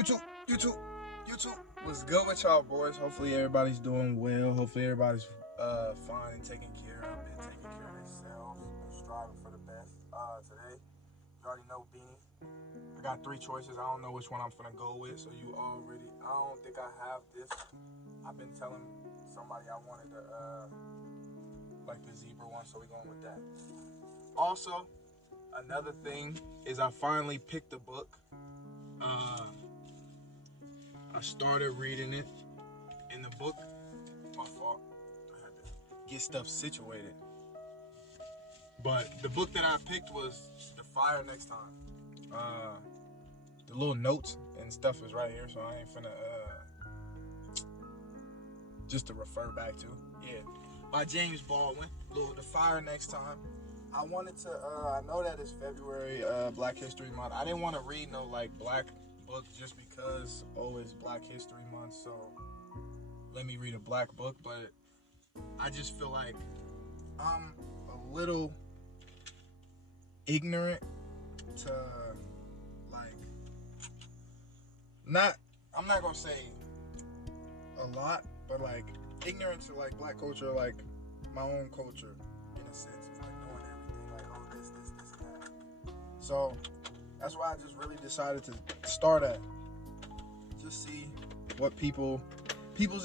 YouTube, what's good with y'all boys? Hopefully everybody's doing well. Hopefully everybody's fine and taking care of it, taking care of themselves, and striving for the best. Today, you already know Beanie. I got three choices. I don't know which one I'm finna go with, so you already. I don't think I have this. I've been telling somebody I wanted to like the zebra one, so we're going with that. Also, another thing is I finally picked a book. I started reading it in the book. My fault. I had to get stuff situated. But the book that I picked was The Fire Next Time. The little notes and stuff is right here, so I ain't finna just to refer back to. Yeah. By James Baldwin. The Fire Next Time. I wanted to I know that it's February, Black History Month. I didn't want to read no like black book just because it's Black History Month, so let me read a black book. But I just feel like I'm a little ignorant to like I'm not gonna say a lot, but like ignorant to like black culture, like my own culture in a sense of like knowing everything, like this, and that. So that's why I just really decided to start at. Just see what people's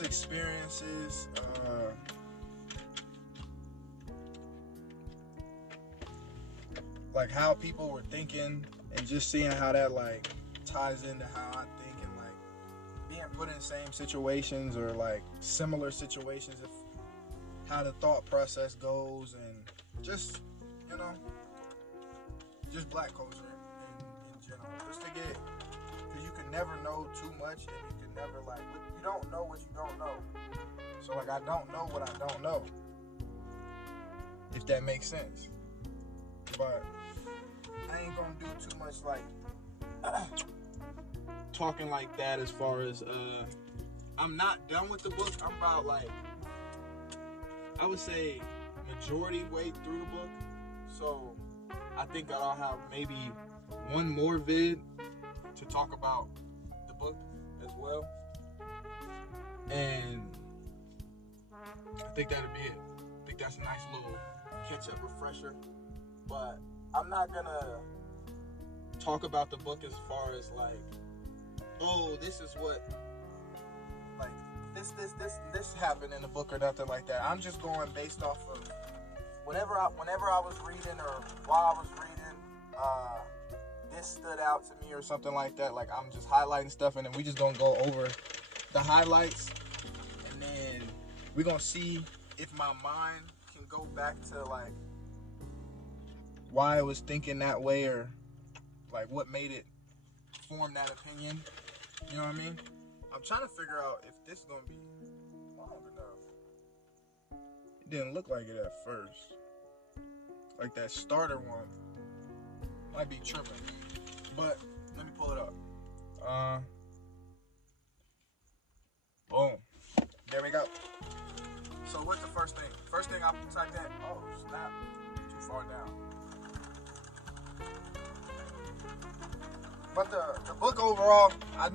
experiences, like how people were thinking, and just seeing how that like ties into how I think, and like being put in the same situations or like similar situations, if how the thought process goes, and just just black culture in general, just to get, because you can never know too much, and you can never like, you don't know what you don't know. So like I don't know what I don't know, if that makes sense. But I ain't gonna do too much like talking like that, as far as I'm not done with the book. I'm about like, I would say majority way through the book. So I think that I'll have maybe one more vid to talk about the book as well. And I think that'll be it. I think that's a nice little catch-up refresher. But I'm not gonna talk about the book as far as like, oh, this is what, like, this happened in the book or nothing like that. I'm just going based off of whenever I was reading, or while I was reading, this stood out to me or something like that. Like, I'm just highlighting stuff, and then we just gonna go over the highlights, and then we're gonna see if my mind can go back to like why I was thinking that way, or like what made it form that opinion. You know what I mean? I'm trying to figure out if this is gonna be long enough. It didn't look like it at first. Like that starter one might be tripping, but let me pull it up. Boom. There we go. So what's the first thing? First thing I typed in. Oh snap! Too far down. But the book overall, I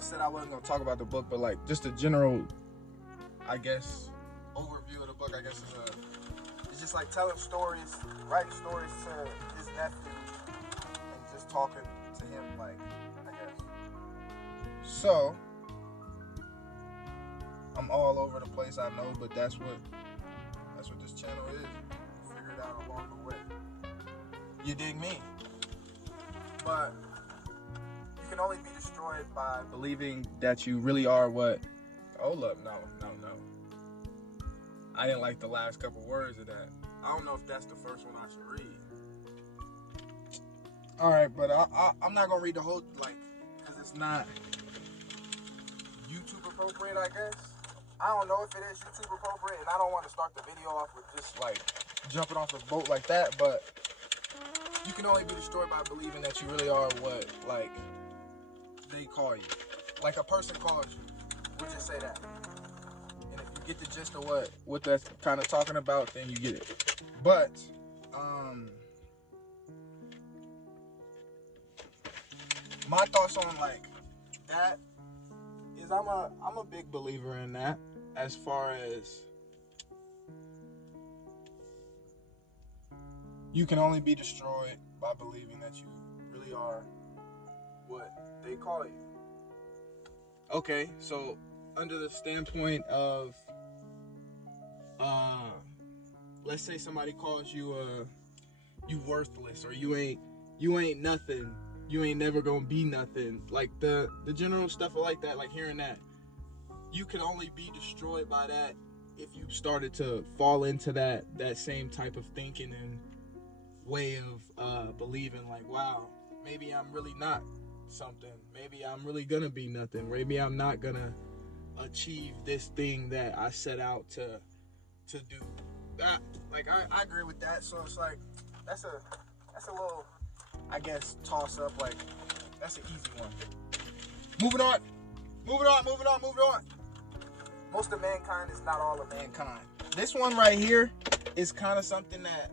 said I wasn't gonna talk about the book, but like just a general, I guess, overview of the book. I guess it's just like telling stories, writing stories to his nephew, and just talking to him, like, I guess. So I'm all over the place, I know, but that's what this channel is. Figure it out along the way. You dig me? But you can only be destroyed by believing that you really are what. Hold up, no. I didn't like the last couple words of that. I don't know if that's the first one I should read. All right, but I'm not gonna read the whole, like, because it's not YouTube appropriate, I guess. I don't know if it is YouTube appropriate, and I don't want to start the video off with just like jumping off the boat like that. But you can only be destroyed by believing that you really are what, like, they call you. Like a person calls you. We'll just say that. And if you get the gist of what that's kind of talking about, then you get it. But my thoughts on like that is I'm a big believer in that, as far as you can only be destroyed by believing that you really are what they call you. Okay, so under the standpoint of let's say somebody calls you you worthless, or you ain't nothing, you ain't never gonna be nothing, like the general stuff like that, like hearing that, you can only be destroyed by that if you started to fall into that same type of thinking and way of believing, like, wow, maybe I'm really not something, maybe I'm really gonna be nothing, maybe I'm not gonna achieve this thing that I set out to do. That, like, I agree with that. So it's like that's a little, I guess, toss up. Like, that's an easy one. Moving on. Most of mankind is not all of mankind. This one right here is kind of something that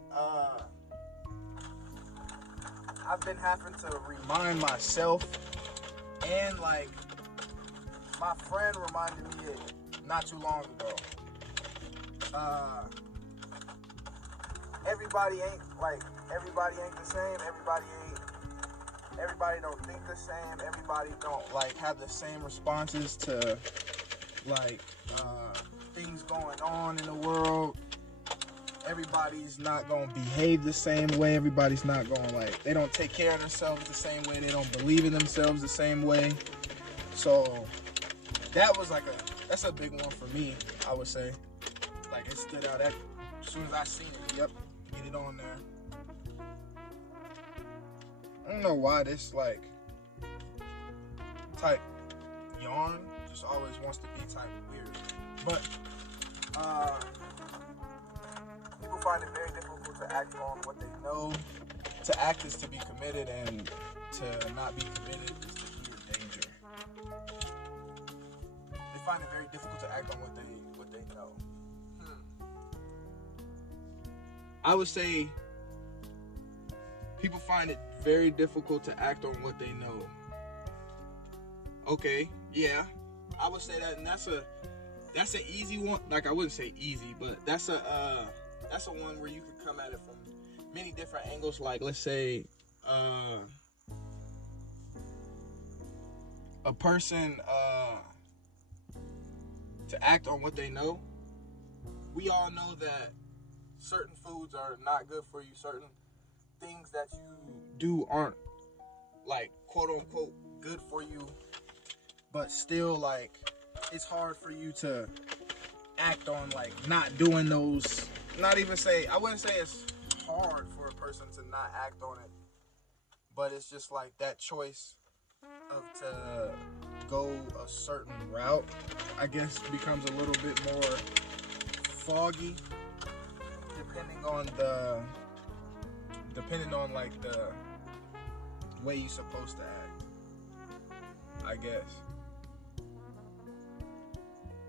I've been having to remind myself, and like my friend reminded me it not too long ago. Everybody ain't the same. Everybody don't think the same. Everybody don't like have the same responses to like things going on in the world. Everybody's not gonna behave the same way. Everybody's not gonna, like, they don't take care of themselves the same way. They don't believe in themselves the same way. So that was like that's a big one for me, I would say. Like, it stood out as soon as I seen it. Yep, get it on there. I don't know why this like type yarn just always wants to be type weird, but people find it very difficult to act on what they know. To act is to be committed, and to not be committed is to be in danger. They find it very difficult to act on what they know. I would say people find it very difficult to act on what they know. Okay, yeah, I would say that, and that's an easy one. Like, I wouldn't say easy, but that's a one where you could come at it from many different angles. Like, let's say a person to act on what they know. We all know that certain foods are not good for you. Certain things that you do aren't, like, quote unquote good for you, but still, like, it's hard for you to act on, like, not doing those. Not even say, I wouldn't say it's hard for a person to not act on it, but it's just like that choice of to go a certain route, I guess, becomes a little bit more foggy depending on like the way you're supposed to act, I guess.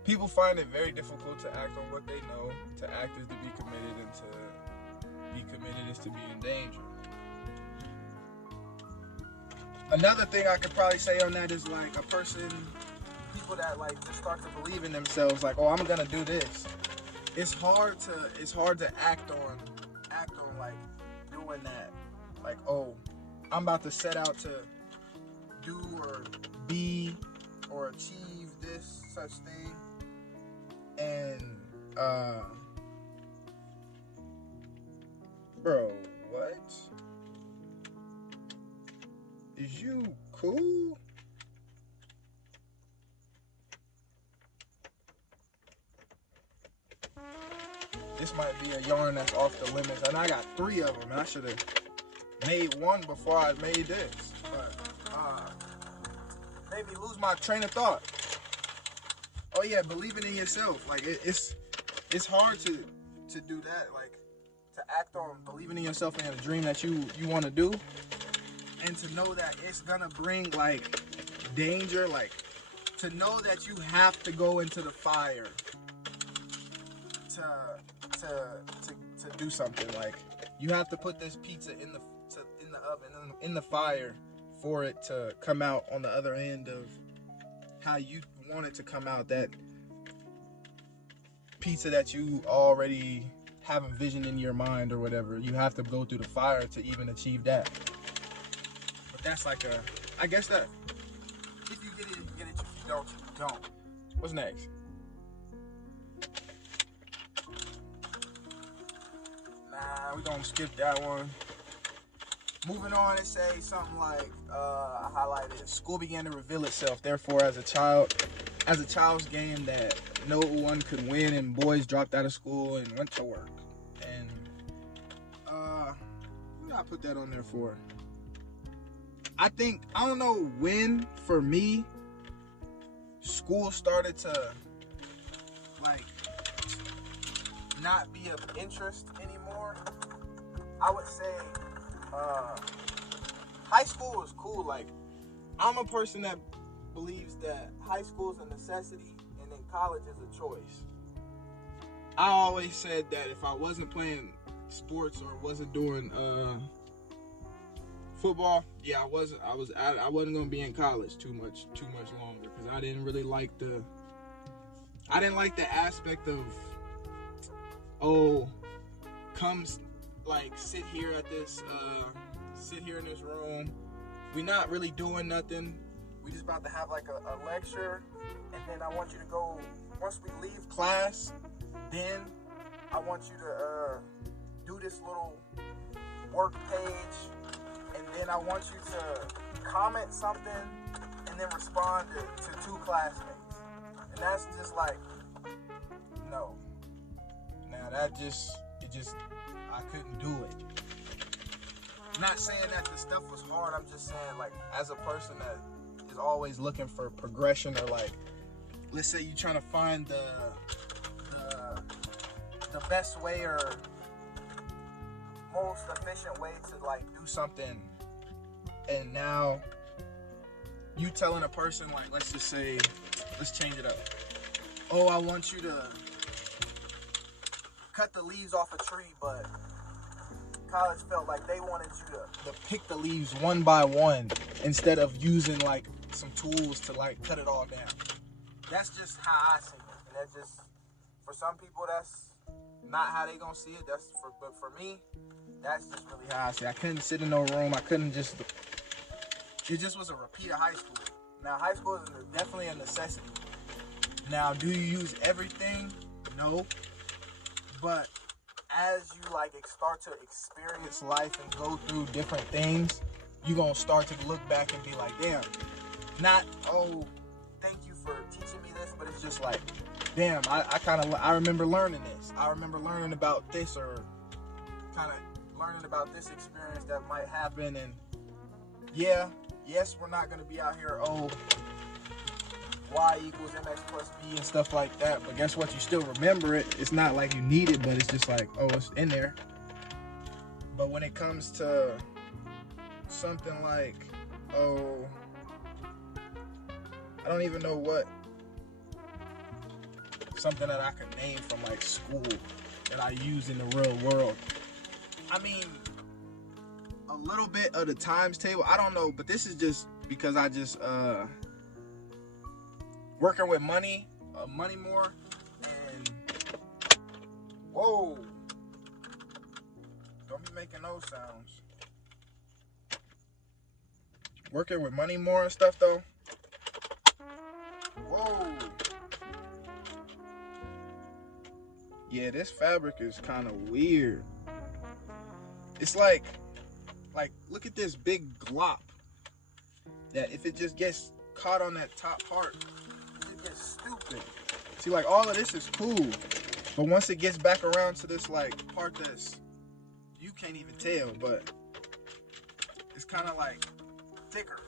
People find it very difficult to act on what they know. To act is to be committed, and to be committed is to be in danger. Another thing I could probably say on that is, like, people that like just start to believe in themselves, like, oh, I'm gonna do this. It's hard to act on like doing that. Like, oh, I'm about to set out to do or be or achieve this such thing, and bro, what? Is you cool? This might be a yarn that's off the limits, and I got 3 of them, and I should have made one before I made this, but made me lose my train of thought. Oh yeah, believing in yourself. Like, it's hard to do that, like, to act on believing in yourself and a dream that you want to do, and to know that it's gonna bring, like, danger, like, to know that you have to go into the fire to do something. Like, you have to put this pizza in the oven, in the fire, for it to come out on the other end of how you want it to come out, that pizza that you already have envisioned in your mind or whatever. You have to go through the fire to even achieve that. But that's like I guess that if you get it, you get it. If you don't, you don't. What's next? Nah, we gonna skip that one. Moving on, it say something like, I highlighted, school began to reveal itself. Therefore, as a child's game that no one could win, and boys dropped out of school and went to work. And what did I put that on there for? I don't know when, for me, school started to like not be of interest anymore. I would say high school was cool. Like, I'm a person that believes that high school is a necessity and then college is a choice. I always said that if I wasn't playing sports or wasn't doing football, yeah, I wasn't gonna be in college too much longer, because I didn't like the aspect of, sit here in this room. We not really doing nothing. We just about to have like a lecture, and then I want you to go, once we leave class, then I want you to do this little work page, and then I want you to comment something and then respond to 2 classmates. And that's just like, no. Now I couldn't do it. I'm not saying that the stuff was hard. I'm just saying, like, as a person that is always looking for progression, or like, let's say you're trying to find the best way or most efficient way to like do something, and now you telling a person, like, let's just say, let's change it up. Oh, I want you to cut the leaves off a tree, but college felt like they wanted you to pick the leaves one by one instead of using like some tools to like cut it all down. That's just how I see it. And that's just, for some people, that's not how they gonna see it. But for me, that's just really how I see it. I couldn't sit in no room. It just was a repeat of high school. Now, high school is definitely a necessity. Now, do you use everything? No. But as you start to experience life and go through different things, you're gonna start to look back and be like, damn, not, oh, thank you for teaching me this, but it's just like, damn, I remember learning this. I remember learning about this, or kind of learning about this experience that might happen. And yes, we're not gonna be out here, oh, y equals mx plus b and stuff like that, but guess what? You still remember it. It's not like you need it, but it's just like, oh, it's in there. But when it comes to something like, oh, I don't even know what, something that I could name from like school that I use in the real world. I mean, a little bit of the times table, I don't know, but this is just because I just working with money more, and whoa, don't be making those sounds. Working with money more and stuff though. Whoa. Yeah, this fabric is kind of weird. It's like look at this big glop that if it just gets caught on that top part, it gets stupid. See, like, all of this is cool, but once it gets back around to this like part that's, you can't even tell, but it's kind of like thicker,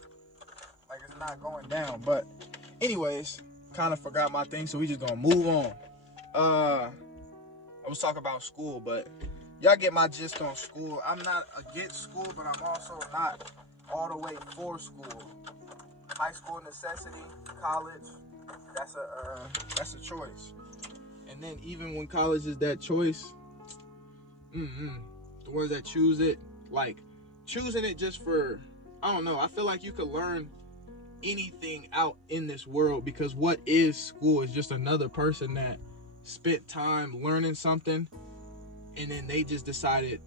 like it's not going down. But anyways, kind of forgot my thing, so we just gonna move on. I was talking about school, but y'all get my gist on school. I'm not against school, but I'm also not all the way for school. High school necessity, college, that's a choice. And then even when college is that choice, the ones that choose it, like choosing it just for, I don't know, I feel like you could learn anything out in this world, because what is school is just another person that spent time learning something, and then they just decided,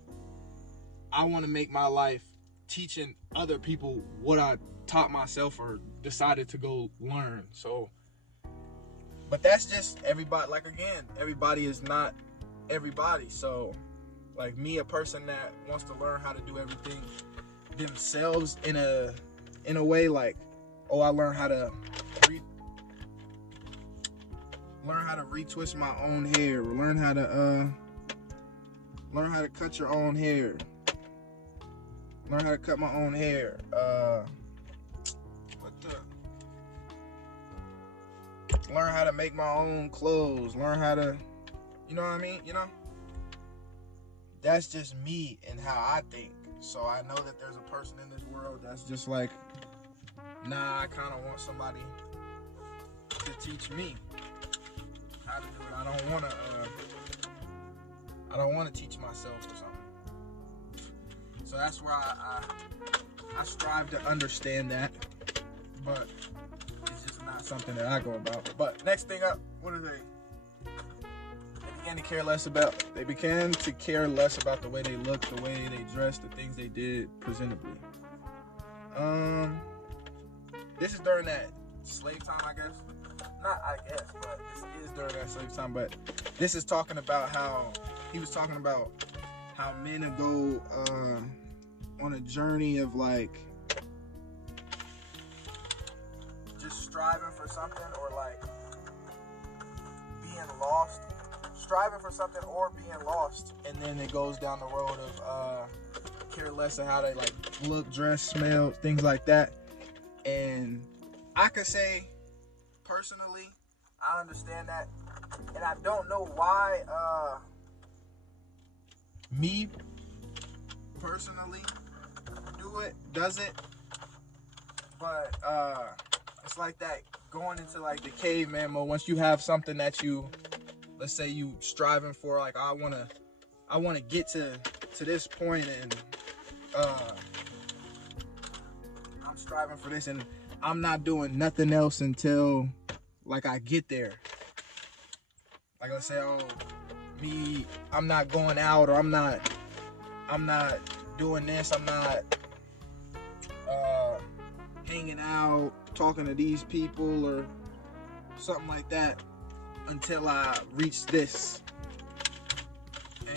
I want to make my life teaching other people what I taught myself or decided to go learn. So, but that's just everybody. Like, again, everybody is not everybody. So, like me, a person that wants to learn how to do everything themselves in a way, like, oh, I learned how to retwist my own hair, or learn how to cut your own hair, learn how to cut my own hair, learn how to make my own clothes, learn how to, you know what I mean, that's just me and how I think. So I know that there's a person in this world that's just like, nah, I kind of want somebody to teach me how to do it. I don't want to teach myself or something. So that's where I strive to understand that, but it's just not something that I go about. But next thing up, what are they? They began to care less about the way they looked, the way they dressed, the things they did presentably. This is during that slave time, I guess. Not I guess, but this is during that slave time. But this is talking about how he was talking about how men would go on a journey of like just striving for something, or like being lost, striving for something or being lost, and then it goes down the road of care less of how they like look, dress, smell, things like that. And I could say personally, I understand that, and I don't know why me personally does it, but it's like that going into like the caveman mode. Once you have something that you, let's say you striving for, like I want to get to this point, and I'm striving for this, and I'm not doing nothing else until like I get there. Like, let's say, oh, me, I'm not going out, or I'm not doing this, I'm not hanging out, talking to these people or something like that until I reach this. And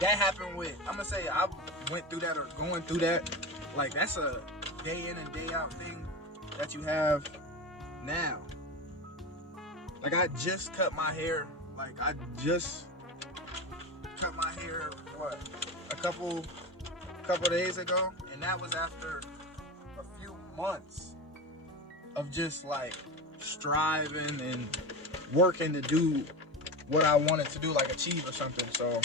that happened with, I'm gonna say I went through that, or going through that. Like, that's a day in and day out thing that you have now. Like, I just cut my hair. Like, I just cut my hair, what, a couple days ago, and that was after a few months of just like striving and working to do what I wanted to do, like achieve or something. So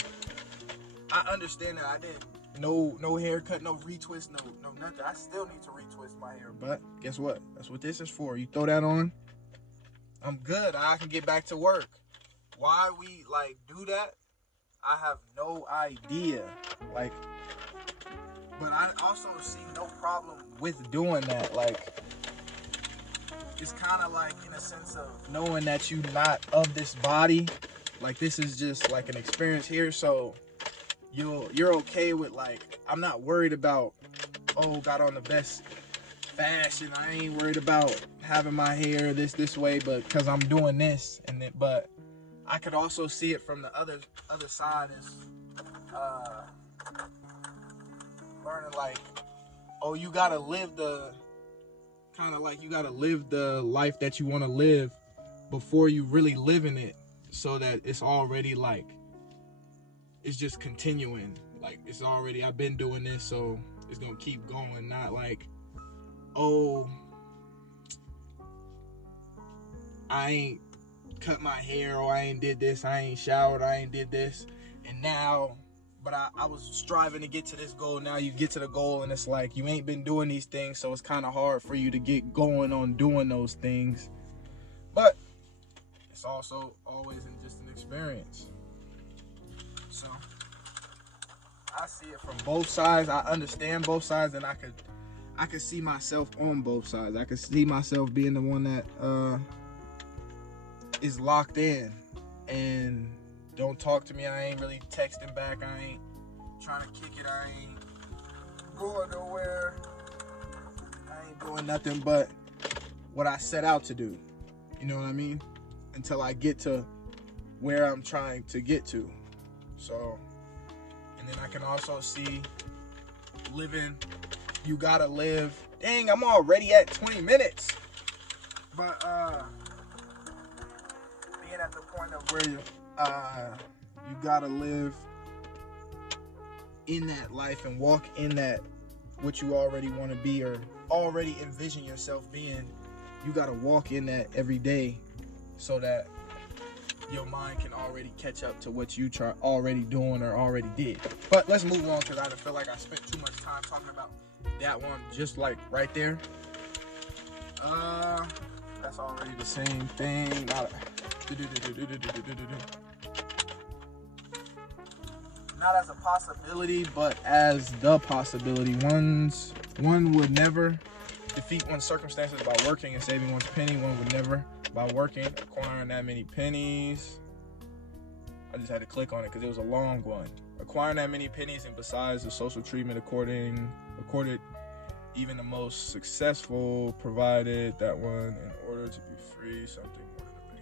I understand that I didn't no haircut, no retwist, no nothing. I still need to retwist my hair, but guess what? That's what this is for. You throw that on, I'm good. I can get back to work. Why we like do that, I have no idea. Like, but I also see no problem with doing that. Like, it's kind of like in a sense of knowing that you're not of this body. Like, this is just like an experience here, so you're okay with, like, I'm not worried about, oh, got on the best fashion. I ain't worried about having my hair this way, but because I'm doing this. And then, but I could also see it from the other side as learning, like, oh, you gotta live the kind of like, you gotta live the life that you want to live before you really living it, so that it's already like, it's just continuing. Like, it's already, I've been doing this, so it's gonna keep going. Not like, oh, I ain't cut my hair, or I ain't did this, I ain't showered, I ain't did this, and now, but I was striving to get to this goal. Now you get to the goal, and it's like you ain't been doing these things, so it's kind of hard for you to get going on doing those things. But it's also always just an experience. So I see it from both sides. I understand both sides, and I could see myself on both sides. I could see myself being the one that is locked in and don't talk to me. I ain't really texting back. I ain't trying to kick it. I ain't going nowhere. I ain't doing nothing but what I set out to do. You know what I mean? Until I get to where I'm trying to get to. So, and then I can also see living, you gotta live. Dang, I'm already at 20 minutes. But being at the point of where you gotta live in that life and walk in that what you already want to be or already envision yourself being. You gotta walk in that every day so that your mind can already catch up to what you already doing or already did. But let's move on, because I feel like I spent too much time talking about that one, just like right there. That's already the same thing. Not as a possibility, but as the possibility. One would never defeat one's circumstances by working and saving one's penny. One would never by working, acquiring that many pennies. I just had to click on it because it was a long one. Acquiring that many pennies, and besides the social treatment accorded even the most successful, provided that one in order to be free, something more than a bank.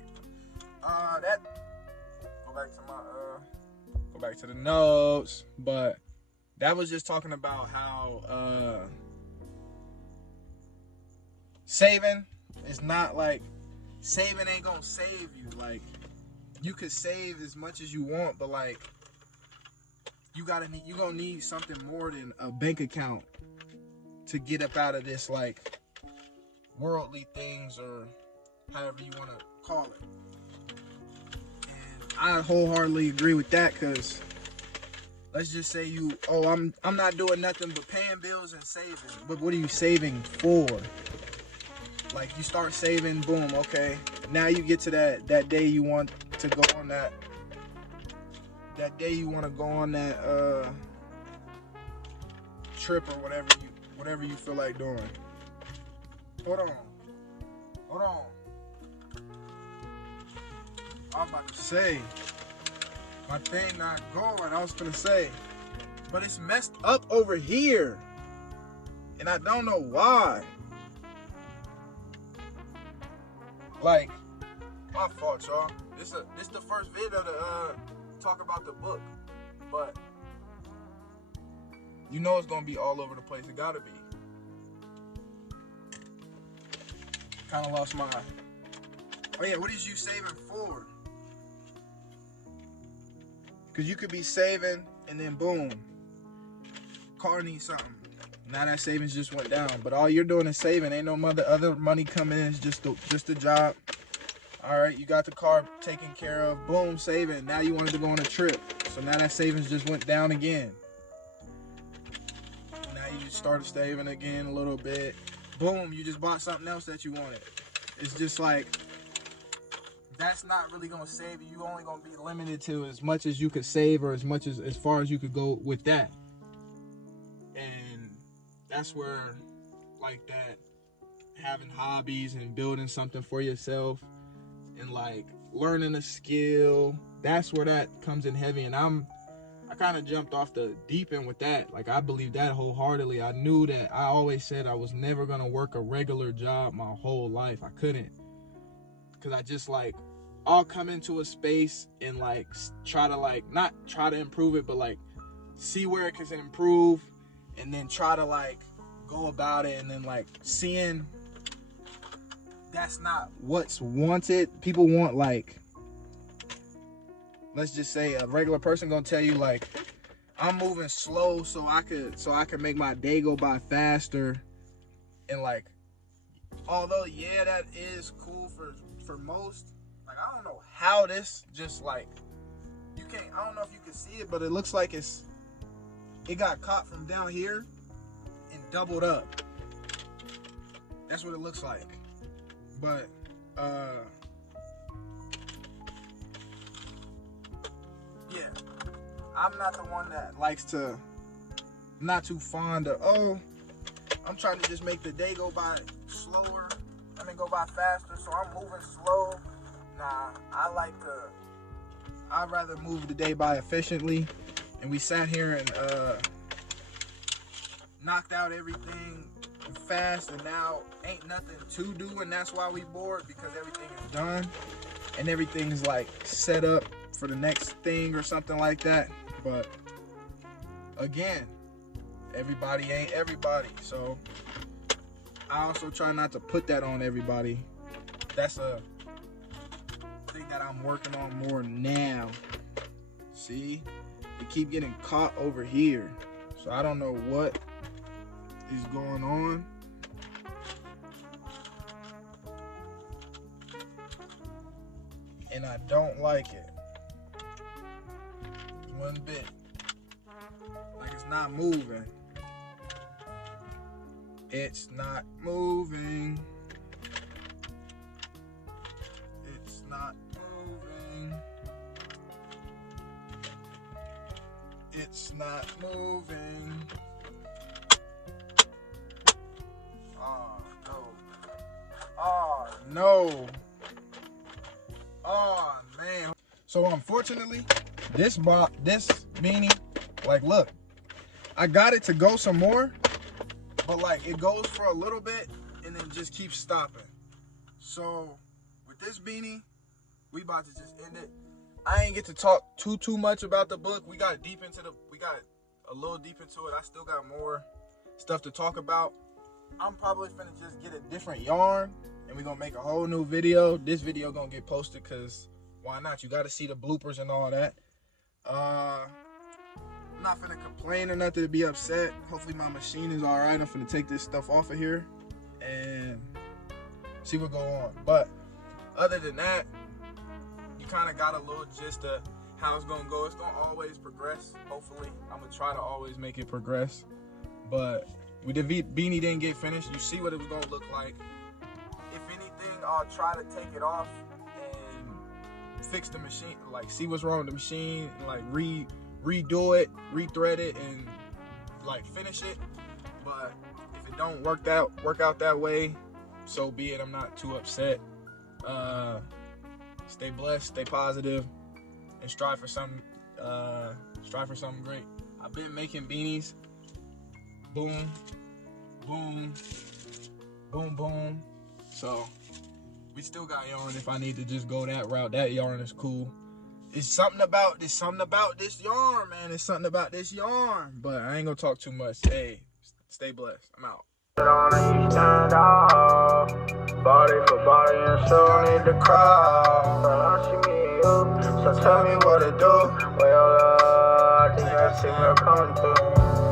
Go back to the notes, but that was just talking about how saving is not like, saving ain't gonna save you. Like, you could save as much as you want, but like, you gonna need something more than a bank account to get up out of this, like, worldly things, or however you want to call it. And I wholeheartedly agree with that, because let's just say I'm not doing nothing but paying bills and saving. But what are you saving for? Like, you start saving, boom, okay. Now you get to that day you want to go on that day you want to go on that trip, or whatever you feel like doing. Hold on. I was about to say, my thing not going. I was gonna say, but it's messed up over here, and I don't know why. Like, my fault, y'all. This the first video to talk about the book, but you know it's gonna be all over the place. It gotta be. Kind of lost my. Oh yeah, what is you saving for? Because you could be saving and then boom, car needs something. Now that savings just went down, but all you're doing is saving. Ain't no other money coming in. It's just a job. All right, you got the car taken care of. Boom, saving. Now you wanted to go on a trip, so now that savings just went down again. Now you just started saving again a little bit. Boom, you just bought something else that you wanted. It's just like, that's not really gonna save you. You're only gonna be limited to as much as you could save, or as far as you could go with that. And that's where, like, that having hobbies and building something for yourself and like learning a skill, that's where that comes in heavy. And I kind of jumped off the deep end with that. Like, I believe that wholeheartedly. I knew that. I always said I was never gonna work a regular job my whole life. I couldn't, because I just, like, I'll come into a space and like try to, like, not try to improve it, but like see where it can improve, and then try to like go about it, and then like seeing that's not what's wanted. People want, like, let's just say a regular person gonna tell you, like, I'm moving slow so I could make my day go by faster. And like, although yeah, that is cool for most, like, I don't know how this just, like, I don't know if you can see it, but it looks like it got caught from down here and doubled up. That's what it looks like. But yeah, I'm not the one that likes to, not too fond of, oh, I'm trying to just make the day go by slower. I mean, go by faster, so I'm moving slow. Nah, I'd rather move the day by efficiently. And we sat here and knocked out everything fast, and now ain't nothing to do, and that's why we bored, because everything is done and everything's like set up for the next thing or something like that. But again, everybody ain't everybody, so I also try not to put that on everybody. That's a thing that I'm working on more now. See, they keep getting caught over here, so I don't know what is going on. And I don't like it one bit. Like, it's not moving. It's not moving. It's not moving. It's not moving. Oh no. Oh no. Oh man. So unfortunately, this beanie, like, look, I got it to go some more, but like it goes for a little bit and then just keeps stopping. So with this beanie, we about to just end it. I ain't get to talk too much about the book. We got a little deep into it. I still got more stuff to talk about. I'm probably finna just get a different yarn and we're gonna make a whole new video. This video gonna get posted because why not? You gotta see the bloopers and all that. I'm not finna complain or nothing to be upset. Hopefully my machine is all right. I'm finna take this stuff off of here and see what go on. But other than that, you kind of got a little gist of how it's gonna go. It's gonna always progress. Hopefully, I'm gonna try to always make it progress. But with the beanie didn't get finished, you see what it was gonna look like. If anything, I'll try to take it off and fix the machine, like see what's wrong with the machine, like redo it, rethread it, and like finish it. But if it don't work out that way, so be it. I'm not too upset. Stay blessed, stay positive, and strive for something great. I've been making beanies. Boom, boom, boom, boom. So we still got yarn if I need to just go that route. That yarn is cool. It's something about this yarn, man. It's something about this yarn. But I ain't gonna talk too much. Hey, stay blessed. I'm out. Body for body and so need the crowd. So tell me what to do. Well, I think I see where I'm coming through.